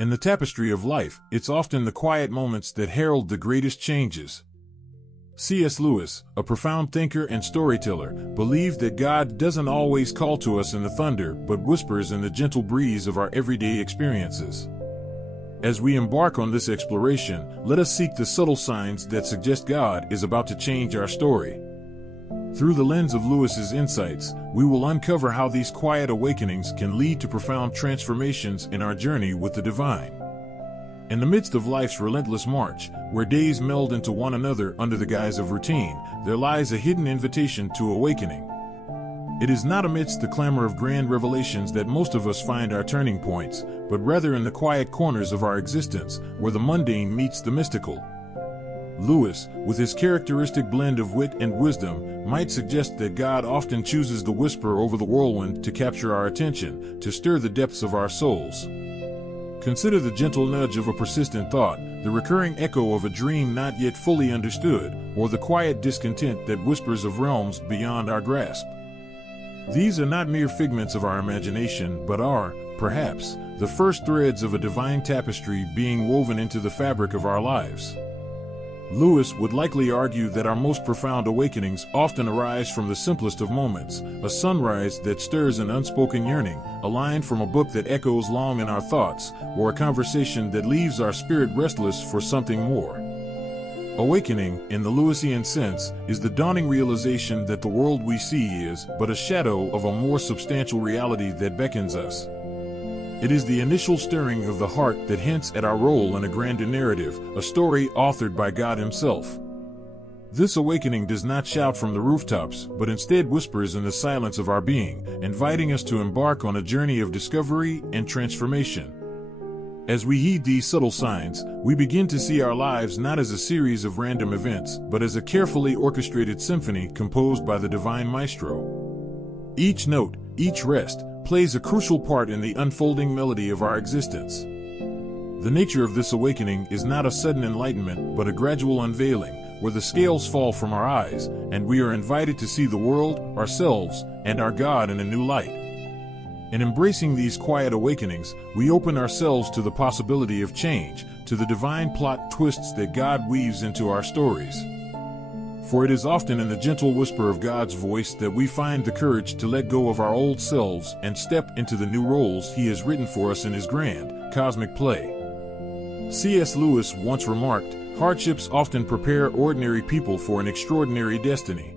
In the tapestry of life, it's often the quiet moments that herald the greatest changes. C.S. Lewis, a profound thinker and storyteller, believed that God doesn't always call to us in the thunder, but whispers in the gentle breeze of our everyday experiences. As we embark on this exploration, let us seek the subtle signs that suggest God is about to change our story. Through the lens of Lewis's insights, we will uncover how these quiet awakenings can lead to profound transformations in our journey with the divine. In the midst of life's relentless march, where days meld into one another under the guise of routine, there lies a hidden invitation to awakening. It is not amidst the clamor of grand revelations that most of us find our turning points, but rather in the quiet corners of our existence, where the mundane meets the mystical. Lewis, with his characteristic blend of wit and wisdom, might suggest that God often chooses the whisper over the whirlwind to capture our attention, to stir the depths of our souls. Consider the gentle nudge of a persistent thought, the recurring echo of a dream not yet fully understood, or the quiet discontent that whispers of realms beyond our grasp. These are not mere figments of our imagination, but are, perhaps, the first threads of a divine tapestry being woven into the fabric of our lives. Lewis would likely argue that our most profound awakenings often arise from the simplest of moments, a sunrise that stirs an unspoken yearning, a line from a book that echoes long in our thoughts, or a conversation that leaves our spirit restless for something more. Awakening, in the Lewisian sense, is the dawning realization that the world we see is but a shadow of a more substantial reality that beckons us. It is the initial stirring of the heart that hints at our role in a grander narrative, a story authored by God Himself. This awakening does not shout from the rooftops, but instead whispers in the silence of our being, inviting us to embark on a journey of discovery and transformation. As we heed these subtle signs, we begin to see our lives not as a series of random events, but as a carefully orchestrated symphony composed by the divine maestro. Each note, each rest, plays a crucial part in the unfolding melody of our existence. The nature of this awakening is not a sudden enlightenment, but a gradual unveiling, where the scales fall from our eyes, and we are invited to see the world, ourselves, and our God in a new light. In embracing these quiet awakenings, we open ourselves to the possibility of change, to the divine plot twists that God weaves into our stories. For it is often in the gentle whisper of God's voice that we find the courage to let go of our old selves and step into the new roles He has written for us in His grand, cosmic play. C.S. Lewis once remarked, "Hardships often prepare ordinary people for an extraordinary destiny."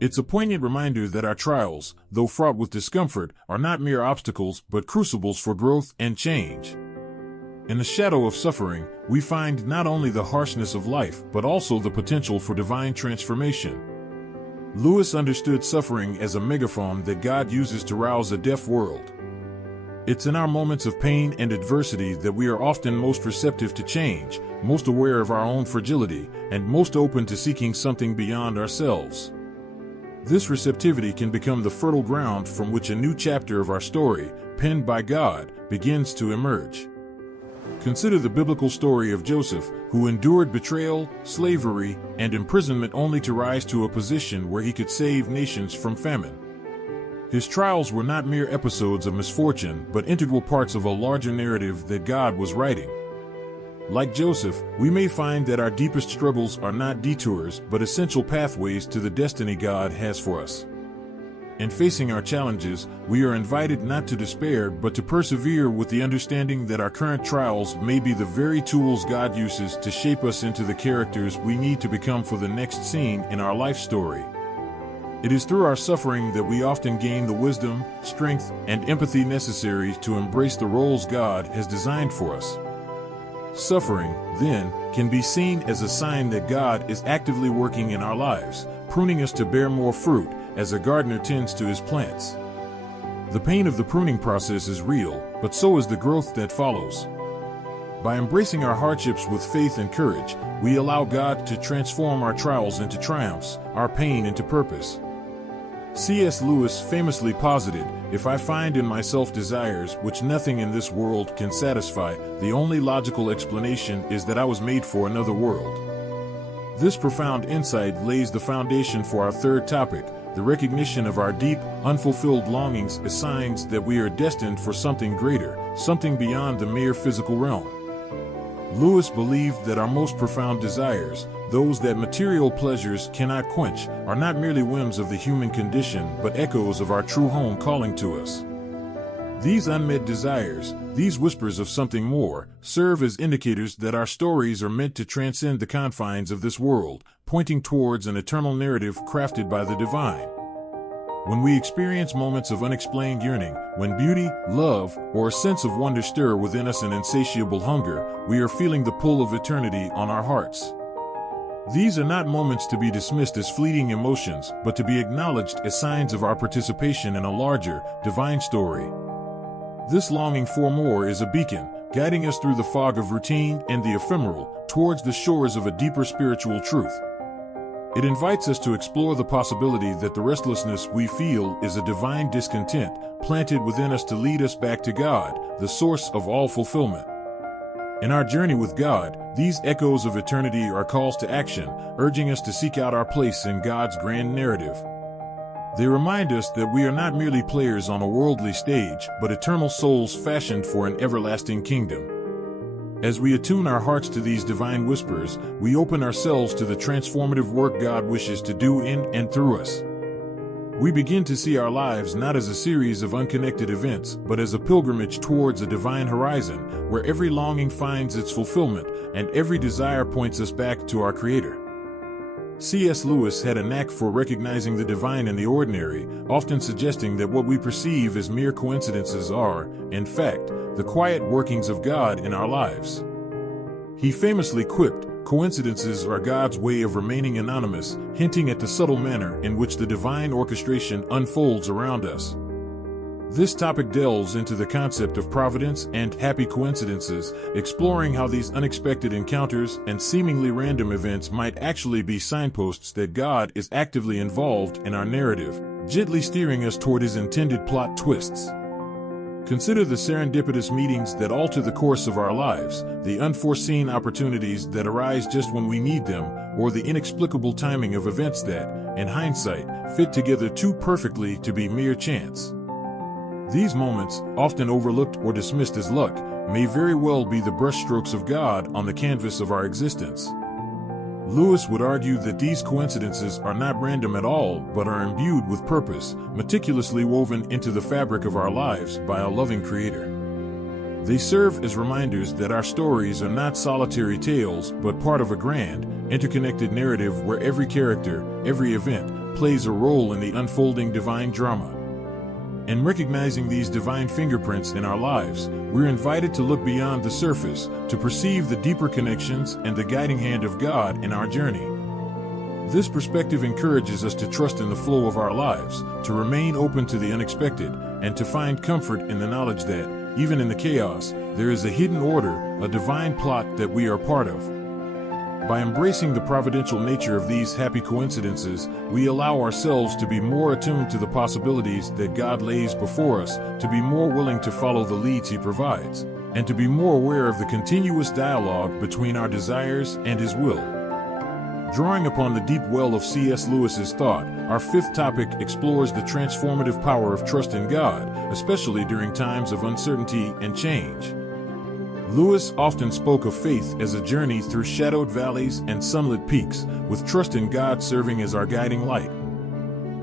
It's a poignant reminder that our trials, though fraught with discomfort, are not mere obstacles but crucibles for growth and change. In the shadow of suffering, we find not only the harshness of life, but also the potential for divine transformation. Lewis understood suffering as a megaphone that God uses to rouse a deaf world. It's in our moments of pain and adversity that we are often most receptive to change, most aware of our own fragility, and most open to seeking something beyond ourselves. This receptivity can become the fertile ground from which a new chapter of our story, penned by God, begins to emerge. Consider the biblical story of Joseph, who endured betrayal, slavery, and imprisonment only to rise to a position where he could save nations from famine. His trials were not mere episodes of misfortune, but integral parts of a larger narrative that God was writing. Like Joseph, we may find that our deepest struggles are not detours, but essential pathways to the destiny God has for us. In facing our challenges, we are invited not to despair but to persevere with the understanding that our current trials may be the very tools God uses to shape us into the characters we need to become for the next scene in our life story. It is through our suffering that we often gain the wisdom, strength, and empathy necessary to embrace the roles God has designed for us. Suffering, then, can be seen as a sign that God is actively working in our lives, pruning us to bear more fruit, as a gardener tends to his plants. The pain of the pruning process is real, but so is the growth that follows. By embracing our hardships with faith and courage, we allow God to transform our trials into triumphs, our pain into purpose. C.S. Lewis famously posited, "If I find in myself desires which nothing in this world can satisfy, the only logical explanation is that I was made for another world." This profound insight lays the foundation for our third topic, the recognition of our deep, unfulfilled longings as signs that we are destined for something greater, something beyond the mere physical realm. Lewis believed that our most profound desires, those that material pleasures cannot quench, are not merely whims of the human condition but echoes of our true home calling to us. These unmet desires, these whispers of something more, serve as indicators that our stories are meant to transcend the confines of this world, pointing towards an eternal narrative crafted by the divine. When we experience moments of unexplained yearning, when beauty, love, or a sense of wonder stir within us an insatiable hunger, we are feeling the pull of eternity on our hearts. These are not moments to be dismissed as fleeting emotions, but to be acknowledged as signs of our participation in a larger, divine story. This longing for more is a beacon, guiding us through the fog of routine and the ephemeral, towards the shores of a deeper spiritual truth. It invites us to explore the possibility that the restlessness we feel is a divine discontent, planted within us to lead us back to God, the source of all fulfillment. In our journey with God, these echoes of eternity are calls to action, urging us to seek out our place in God's grand narrative. They remind us that we are not merely players on a worldly stage, but eternal souls fashioned for an everlasting kingdom. As we attune our hearts to these divine whispers, we open ourselves to the transformative work God wishes to do in and through us. We begin to see our lives not as a series of unconnected events, but as a pilgrimage towards a divine horizon, where every longing finds its fulfillment, and every desire points us back to our Creator. C.S. Lewis had a knack for recognizing the divine in the ordinary, often suggesting that what we perceive as mere coincidences are, in fact, the quiet workings of God in our lives. He famously quipped, "Coincidences are God's way of remaining anonymous," hinting at the subtle manner in which the divine orchestration unfolds around us. This topic delves into the concept of providence and happy coincidences, exploring how these unexpected encounters and seemingly random events might actually be signposts that God is actively involved in our narrative, gently steering us toward His intended plot twists. Consider the serendipitous meetings that alter the course of our lives, the unforeseen opportunities that arise just when we need them, or the inexplicable timing of events that, in hindsight, fit together too perfectly to be mere chance. These moments, often overlooked or dismissed as luck, may very well be the brushstrokes of God on the canvas of our existence. Lewis would argue that these coincidences are not random at all, but are imbued with purpose, meticulously woven into the fabric of our lives by a loving Creator. They serve as reminders that our stories are not solitary tales, but part of a grand, interconnected narrative where every character, every event, plays a role in the unfolding divine drama. In recognizing these divine fingerprints in our lives, we're invited to look beyond the surface, to perceive the deeper connections and the guiding hand of God in our journey. This perspective encourages us to trust in the flow of our lives, to remain open to the unexpected, and to find comfort in the knowledge that, even in the chaos, there is a hidden order, a divine plot that we are part of. By embracing the providential nature of these happy coincidences, we allow ourselves to be more attuned to the possibilities that God lays before us, to be more willing to follow the leads He provides, and to be more aware of the continuous dialogue between our desires and His will. Drawing upon the deep well of C.S. Lewis's thought, our fifth topic explores the transformative power of trust in God, especially during times of uncertainty and change. Lewis often spoke of faith as a journey through shadowed valleys and sunlit peaks, with trust in God serving as our guiding light.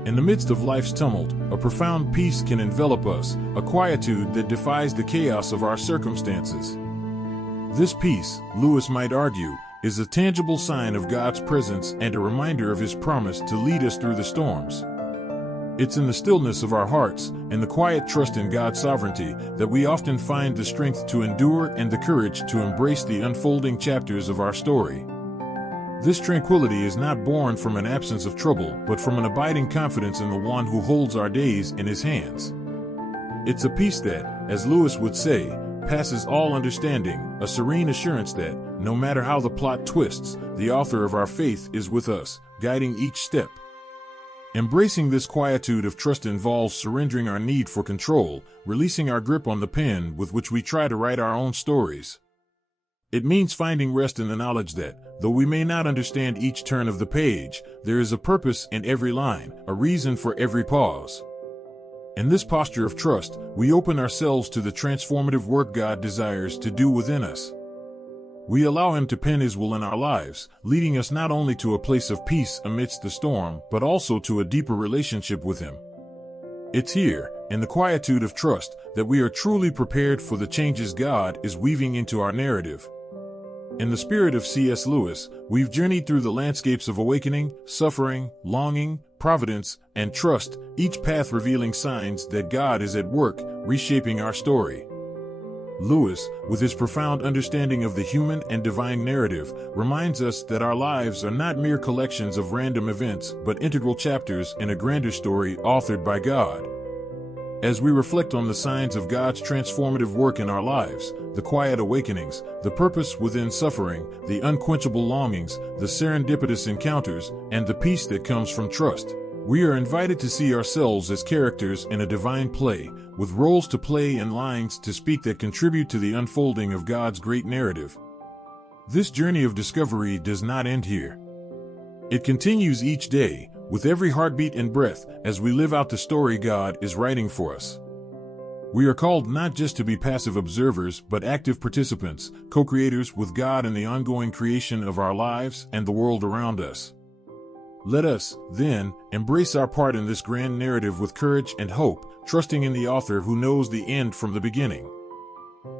In the midst of life's tumult, a profound peace can envelop us, a quietude that defies the chaos of our circumstances. This peace, Lewis might argue, is a tangible sign of God's presence and a reminder of His promise to lead us through the storms. It's in the stillness of our hearts, and the quiet trust in God's sovereignty, that we often find the strength to endure and the courage to embrace the unfolding chapters of our story. This tranquility is not born from an absence of trouble, but from an abiding confidence in the One who holds our days in His hands. It's a peace that, as Lewis would say, passes all understanding, a serene assurance that, no matter how the plot twists, the author of our faith is with us, guiding each step. Embracing this quietude of trust involves surrendering our need for control, releasing our grip on the pen with which we try to write our own stories. It means finding rest in the knowledge that, though we may not understand each turn of the page, there is a purpose in every line, a reason for every pause. In this posture of trust, we open ourselves to the transformative work God desires to do within us. We allow Him to pen His will in our lives, leading us not only to a place of peace amidst the storm, but also to a deeper relationship with Him. It's here, in the quietude of trust, that we are truly prepared for the changes God is weaving into our narrative. In the spirit of C.S. Lewis, we've journeyed through the landscapes of awakening, suffering, longing, providence, and trust, each path revealing signs that God is at work, reshaping our story. Lewis, with his profound understanding of the human and divine narrative, reminds us that our lives are not mere collections of random events, but integral chapters in a grander story authored by God. As we reflect on the signs of God's transformative work in our lives, the quiet awakenings, the purpose within suffering, the unquenchable longings, the serendipitous encounters, and the peace that comes from trust, we are invited to see ourselves as characters in a divine play, with roles to play and lines to speak that contribute to the unfolding of God's great narrative. This journey of discovery does not end here. It continues each day, with every heartbeat and breath, as we live out the story God is writing for us. We are called not just to be passive observers, but active participants, co-creators with God in the ongoing creation of our lives and the world around us. Let us, then, embrace our part in this grand narrative with courage and hope, trusting in the author who knows the end from the beginning.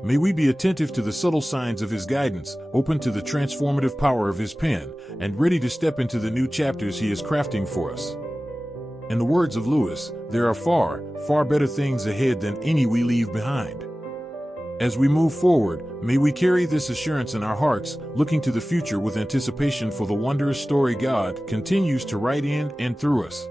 May we be attentive to the subtle signs of His guidance, open to the transformative power of His pen, and ready to step into the new chapters He is crafting for us. In the words of Lewis, there are far, far better things ahead than any we leave behind. As we move forward, may we carry this assurance in our hearts, looking to the future with anticipation for the wondrous story God continues to write in and through us.